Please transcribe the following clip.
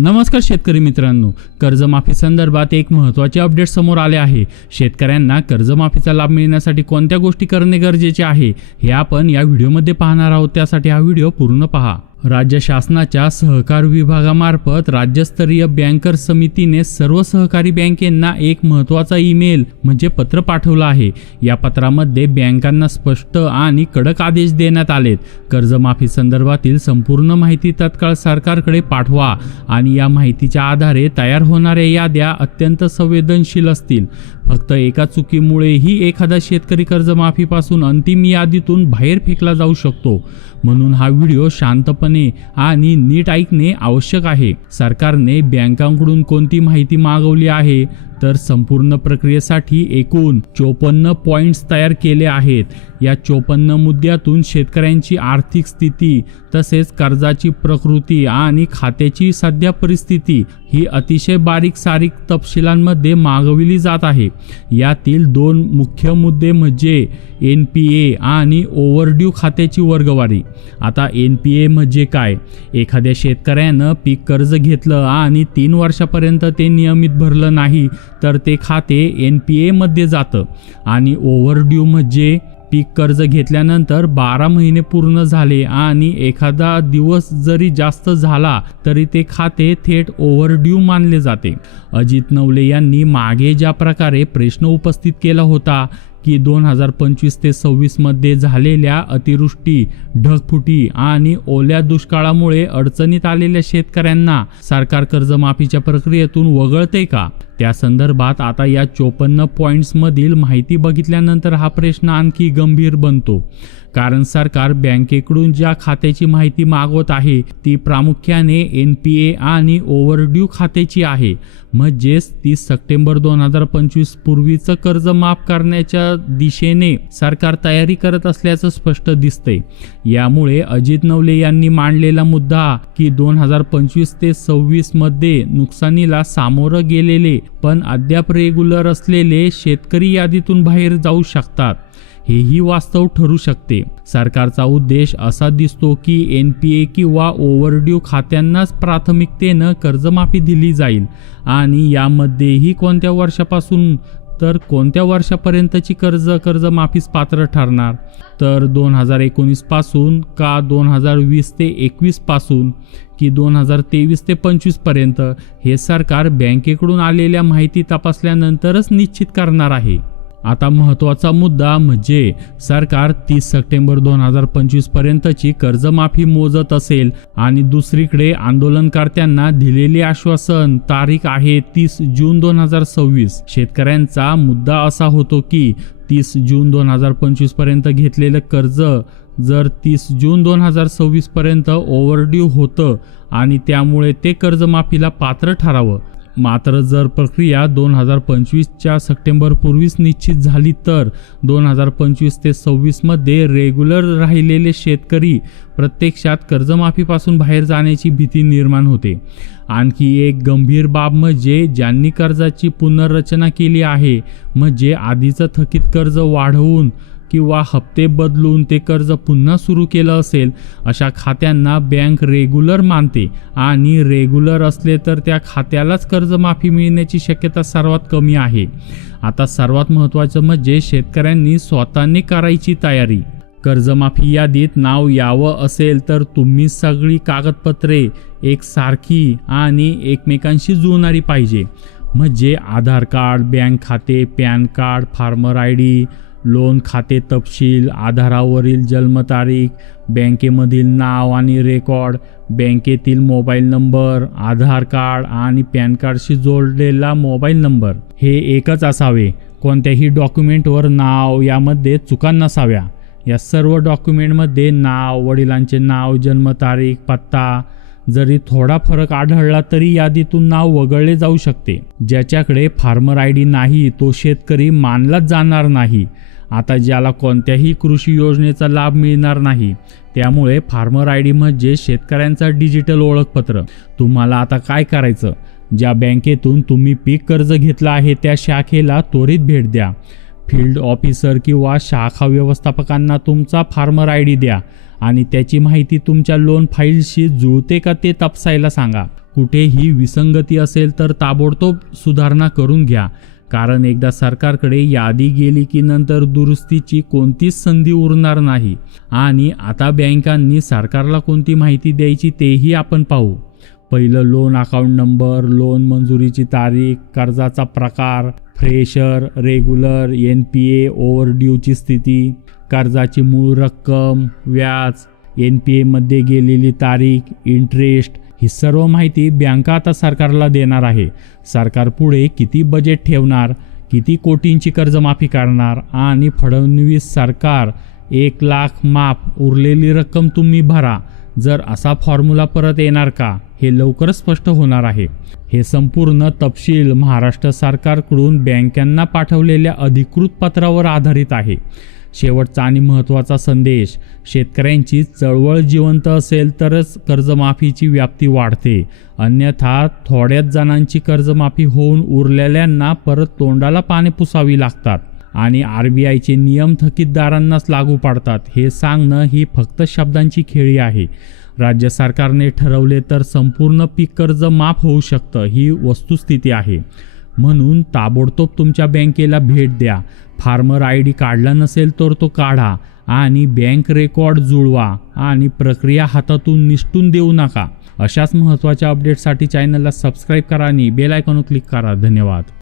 नमस्कार शेतकरी मित्रांनो कर्जमाफी संदर्भात एक महत्त्वाचे अपडेट समोर आले आहे. शेतकऱ्यांना कर्जमाफीचा लाभ मिळण्यासाठी कोणत्या गोष्टी करणे गरजेचे आहे हे आपण या व्हिडिओमध्ये पाहणार आहोत. त्यासाठी हा व्हिडिओ पूर्ण पहा. राज्य शासनाच्या सहकार विभागामार्फत राज्यस्तरीय बँकर समितीने सर्व सहकारी बँकेंना एक महत्त्वाचा ईमेल म्हणजे पत्र पाठवलं आहे. या पत्रामध्ये बँकांना स्पष्ट आणि कडक आदेश देण्यात आलेत. कर्जमाफी संदर्भातील संपूर्ण माहिती तत्काळ सरकारकडे पाठवा आणि या माहितीच्या आधारे तयार होणाऱ्या याद्या अत्यंत संवेदनशील असतील. फक्त एका चुकीमुळेही एखादा शेतकरी कर्जमाफीपासून अंतिम यादीतून बाहेर फेकला जाऊ शकतो. म्हणून हा व्हिडिओ शांतपणे आणि नीट ऐकणे आवश्यक आहे. सरकारने बँकांकडून कोणती माहिती मागवली आहे? तर संपूर्ण प्रक्रियेसाठी एकूण चोपन्न पॉईंट्स तयार केले आहेत. या चोपन्न मुद्द्यातून शेतकऱ्यांची आर्थिक स्थिती तसेच कर्जाची प्रकृती आणि खात्याची सध्या परिस्थिती ही अतिशय बारीक सारीक तपशिलांमध्ये मागविली जात आहे. यातील दोन मुख्य मुद्दे म्हणजे एन पी ए आणि ओव्हरड्यू खात्याची वर्गवारी. आता एन पी ए म्हणजे काय? एखाद्या शेतकऱ्यानं पीक कर्ज घेतलं आणि तीन वर्षापर्यंत ते नियमित भरलं नाही तर ते खाते एन पी एमध्ये जातं. आणि ओव्हरड्यू म्हणजे पीक कर्ज घेतल्यानंतर बारा महिने पूर्ण झाले आणि एखादा दिवस जरी जास्त झाला तरी ते खाते थेट ओव्हरड्यू मानले जाते. अजित नवले यांनी मागे ज्या प्रकारे प्रश्न उपस्थित केला होता की दोन हजार पंचवीस ते सव्वीसमध्ये झालेल्या अतिवृष्टी ढगफुटी आणि ओल्या दुष्काळामुळे अडचणीत आलेल्या शेतकऱ्यांना सरकार कर्जमाफीच्या प्रक्रियेतून वगळते का? त्या संदर्भात आता या चोपन्न पॉईंट्समधील माहिती बघितल्यानंतर हा प्रश्न आणखी गंभीर बनतो. कारण सरकार बँकेकडून ज्या खात्याची माहिती मागवत आहे ती प्रामुख्याने एन पी ए आणि ओव्हरड्यू खात्याची आहे. म्हणजेच तीस सप्टेंबर दोन हजार पंचवीस पूर्वीचं कर्ज माफ करण्याच्या दिशेने सरकार तयारी करत असल्याचं स्पष्ट दिसतंय. यामुळे अजित नवले यांनी मांडलेला मुद्दा की दोन हजार पंचवीस ते सव्वीसमध्ये नुकसानीला सामोरं गेलेले पण अद्याप रेग्युलर असलेले शेतकरी यादीतून बाहेर जाऊ शकतात. हेही वास्तव ठरू शकते. सरकारचा उद्देश असा दिसतो की एन पी ए किंवा ओव्हरड्यू खात्यांनाच प्राथमिकतेनं कर्जमाफी दिली जाईल. आणि यामध्येही कोणत्या वर्षापासून तर कोणत्या वर्षापर्यंतची कर्ज कर्जमाफीस पात्र ठरणार? तर दोन हजार एकोणीसपासून का दोन हजार वीस ते एकवीसपासून की दोन हजार तेवीस ते पंचवीसपर्यंत हे सरकार बँकेकडून आलेल्या माहिती तपासल्यानंतरच निश्चित करणार आहे. आता महत्त्वाचा मुद्दा म्हणजे सरकार तीस सप्टेंबर दोन हजार पंचवीस पर्यंतची कर्जमाफी मोजत असेल आणि दुसरीकडे आंदोलनकर्त्यांना दिलेले आश्वासन तारीख आहे तीस जून दोन हजार सव्वीस. शेतकऱ्यांचा मुद्दा असा होतो की तीस जून दोन हजार पंचवीसपर्यंत घेतलेलं कर्ज जर तीस जून दोन हजार सव्वीस पर्यंत ओव्हरड्यू होतं आणि त्यामुळे ते कर्जमाफीला पात्र ठरावं. मात्र जर प्रक्रिया दोन हजार पंचवीसच्या सप्टेंबरपूर्वीच निश्चित झाली तर दोन हजार पंचवीस ते सव्वीसमध्ये रेग्युलर राहिलेले शेतकरी प्रत्यक्षात कर्जमाफीपासून बाहेर जाण्याची भीती निर्माण होते. आणखी एक गंभीर बाब म्हणजे ज्यांनी कर्जाची पुनर्रचना केली आहे म्हणजे आधीचं थकीत कर्ज वाढवून किंवा हप्ते बदलून ते कर्ज पुन्हा सुरू केलं असेल अशा खात्यांना बँक रेग्युलर मानते. आणि रेग्युलर असले तर त्या खात्यालाच कर्जमाफी मिळण्याची शक्यता सर्वात कमी आहे. आता सर्वात महत्त्वाचं म्हणजे शेतकऱ्यांनी स्वतःने करायची तयारी. कर्जमाफी यादीत नाव यावं असेल तर तुम्ही सगळी कागदपत्रे एकसारखी आणि एकमेकांशी जुळणारी पाहिजे. म्हणजे आधार कार्ड बँक खाते PAN card farmer I D loan खाते तपशील आधारावरील जन्मतारीख बँकेमधील नाव आणि रेकॉर्ड बँकेतील मोबाईल नंबर आधार कार्ड आणि पॅन कार्डशी जोडलेला मोबाईल नंबर. हे एकच असावे. कोणत्याही डॉक्युमेंटवर नाव यामध्ये चुका नसाव्या. या सर्व डॉक्युमेंटमध्ये नाव वडिलांचे नाव जन्मतारीख पत्ता जरी थोडा फरक आढळला तरी यादीतून नाव वगळले जाऊ शकते. ज्याच्याकडे फार्मर आय डी नाही तो शेतकरी मानलाच जाणार नाही. आता ज्याला कोणत्याही कृषी योजनेचा लाभ मिळणार नाही त्यामुळे फार्मर आय डी म्हणजे शेतकऱ्यांचा डिजिटल ओळखपत्र. तुम्हाला आता काय करायचं? ज्या बँकेतून तुम्ही पीक कर्ज घेतलं आहे त्या शाखेला त्वरित भेट द्या. फील्ड ऑफिसर किंवा शाखा व्यवस्थापकांना तुमचा फार्मर आय डी द्या आणि त्याची माहिती तुमच्या लोन फाईलशी जुळते का ते तपासायला सांगा. कुठेही विसंगती असेल तर ताबडतोब सुधारणा करून घ्या. कारण एकदा सरकारकडे यादी गेली की नंतर दुरुस्तीची कोणतीच संधी उरणार नाही. आणि आता बँकांनी सरकारला कोणती माहिती द्यायची तेही आपण पाहू. पहिलं लोन अकाउंट नंबर लोन मंजुरीची तारीख कर्जाचा प्रकार fresher regular N P A ओव्हरड्यूची स्थिती कर्जाची मूळ रक्कम व्याज एन पी एमध्ये गेलेली तारीख इंटरेस्ट ही सर्व माहिती बँका आता सरकारला देणार आहे. सरकार पुढे किती बजेट ठेवणार किती कोटींची कर्जमाफी करणार आणि फडणवीस सरकार एक लाख माफ उरलेली रक्कम तुम्ही भरा. जर असा फॉर्म्युला परत येणार का हे लवकरच स्पष्ट होणार आहे. हे संपूर्ण तपशील महाराष्ट्र सरकारकडून बँकांना पाठवलेल्या अधिकृत पत्रावर आधारित आहे. शेवटचा आणि महत्त्वाचा संदेश. शेतकऱ्यांची चळवळ जिवंत असेल तरच कर्जमाफीची व्याप्ती वाढते. अन्यथा थोड्याच जणांची कर्जमाफी होऊन उरलेल्यांना परत तोंडाला पाने पुसावी लागतात आणि आर बी आयचे नियम थकीतदारांनाच लागू पाडतात. हे सांगणं ही फक्त शब्दांची खेळी आहे. राज्य सरकारने ठरवले तर संपूर्ण पीक कर्ज माफ होऊ शकतं ही वस्तुस्थिती आहे. म्हणून ताबडतोब तुमच्या बँकेला भेट द्या. फार्मर आय डी काढला नसेल तर तो काढा आणि बँक रेकॉर्ड जुळवा आणि प्रक्रिया हातातून निसटून देऊ नका. अशाच महत्त्वाच्या अपडेटसाठी चॅनलला सबस्क्राईब करा आणि बेलायकॉन क्लिक करा. धन्यवाद.